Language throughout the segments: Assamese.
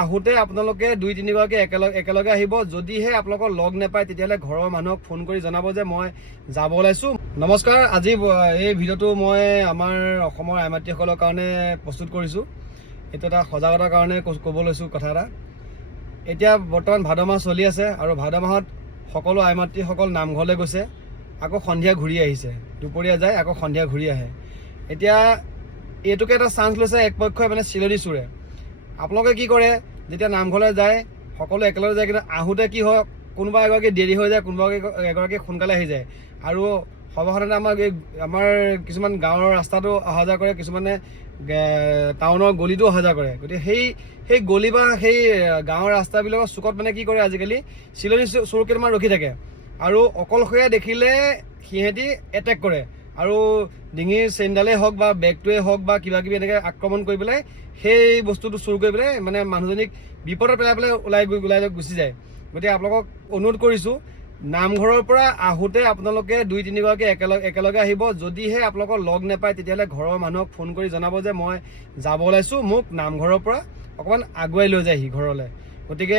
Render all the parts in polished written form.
আহোঁতে আপোনালোকে 2-3 গৰাকী একেলগে আহিব। যদিহে আপোনালোকক লগ নাপায় তেতিয়াহ'লে ঘৰৰ মানুহক ফোন কৰি জনাব যে মই যাব ওলাইছোঁ। নমস্কাৰ, আজি এই ভিডিঅ'টো মই আমাৰ অসমৰ আই মাতৃসকলৰ কাৰণে প্ৰস্তুত কৰিছোঁ। এইটো এটা সজাগতাৰ কাৰণে ক'ব লৈছোঁ কথা এটা। এতিয়া বৰ্তমান ভাদ মাহ চলি আছে আৰু ভাদ মাহত সকলো আই মাতৃসকল নামঘৰলৈ গৈছে, আকৌ সন্ধিয়া ঘূৰি আহিছে। দুপৰীয়া যায় আকৌ সন্ধিয়া ঘূৰি আহে। এতিয়া এইটোকে এটা চান্স লৈছে একপক্ষই, মানে চিলনী চোৰে। আপোনালোকে কি কৰে, যেতিয়া নামঘৰলৈ যায় সকলো একেলগে যায়, কিন্তু আহোঁতে কি হয়, কোনোবা এগৰাকী দেৰি হৈ যায়, কোনোবা এগৰাকী সোনকালে আহি যায়। আৰু সৰ্বসাধাৰণতে আমাৰ কিছুমান গাঁৱৰ ৰাস্তাটো অহা যোৱা কৰে, কিছুমানে টাউনৰ গলিটো অহা যোৱা কৰে। গতিকে সেই গলি বা সেই গাঁৱৰ ৰাস্তাবিলাকৰ চুকত মানে কি কৰে, আজিকালি চিলনী চোৰ কেইটামান ৰখি থাকে আৰু অকলশৰীয়া দেখিলে সিহঁতি এটেক কৰে আৰু ডিঙিৰ চেইনডালেই হওক বা বেগটোৱে হওক বা কিবা কিবি এনেকৈ আক্ৰমণ কৰি পেলাই সেই বস্তুটো চুৰ কৰি পেলাই মানে মানুহজনীক বিপদত পেলাই পেলাই ওলাই গুচি যায়। গতিকে আপোনালোকক অনুৰোধ কৰিছোঁ, নামঘৰৰ পৰা আহোঁতে আপোনালোকে 2-3 গৰাকী একেলগে আহিব। যদিহে আপোনালোকক লগ নাপায় তেতিয়াহ'লে ঘৰৰ মানুহক ফোন কৰি জনাব যে মই যাব ওলাইছোঁ, মোক নামঘৰৰ পৰা অকণমান আগুৱাই লৈ যায়হি ঘৰলৈ। গতিকে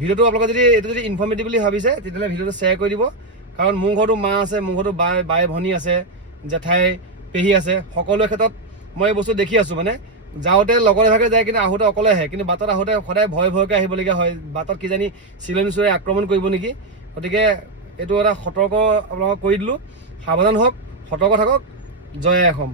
ভিডিঅ'টো আপোনালোকে যদি ইনফৰ্মেটিভ বুলি ভাবিছে তেতিয়াহ'লে ভিডিঅ'টো শ্বেয়াৰ কৰি দিব। কাৰণ মোৰ ঘৰতো মা আছে, মোৰ ঘৰতো বাই ভনী আছে, জেঠাই পেহী আছে। সকলোৰে ক্ষেত্ৰত মই এই বস্তু দেখি আছোঁ। মানে যাওঁতে লগতে ভাগে যায়, কিন্তু আহোঁতে অকলে আহে। কিন্তু বাটত আহোঁতে সদায় ভয়কৈ আহিবলগীয়া হয়, বাটত কিজানি চিলনী চোৰে আক্ৰমণ কৰিব নেকি। গতিকে এইটো এটা সতৰ্ক আপোনালোকক কৰি দিলোঁ। সাৱধান হওক, সতৰ্ক থাকক। জয় আই অসম।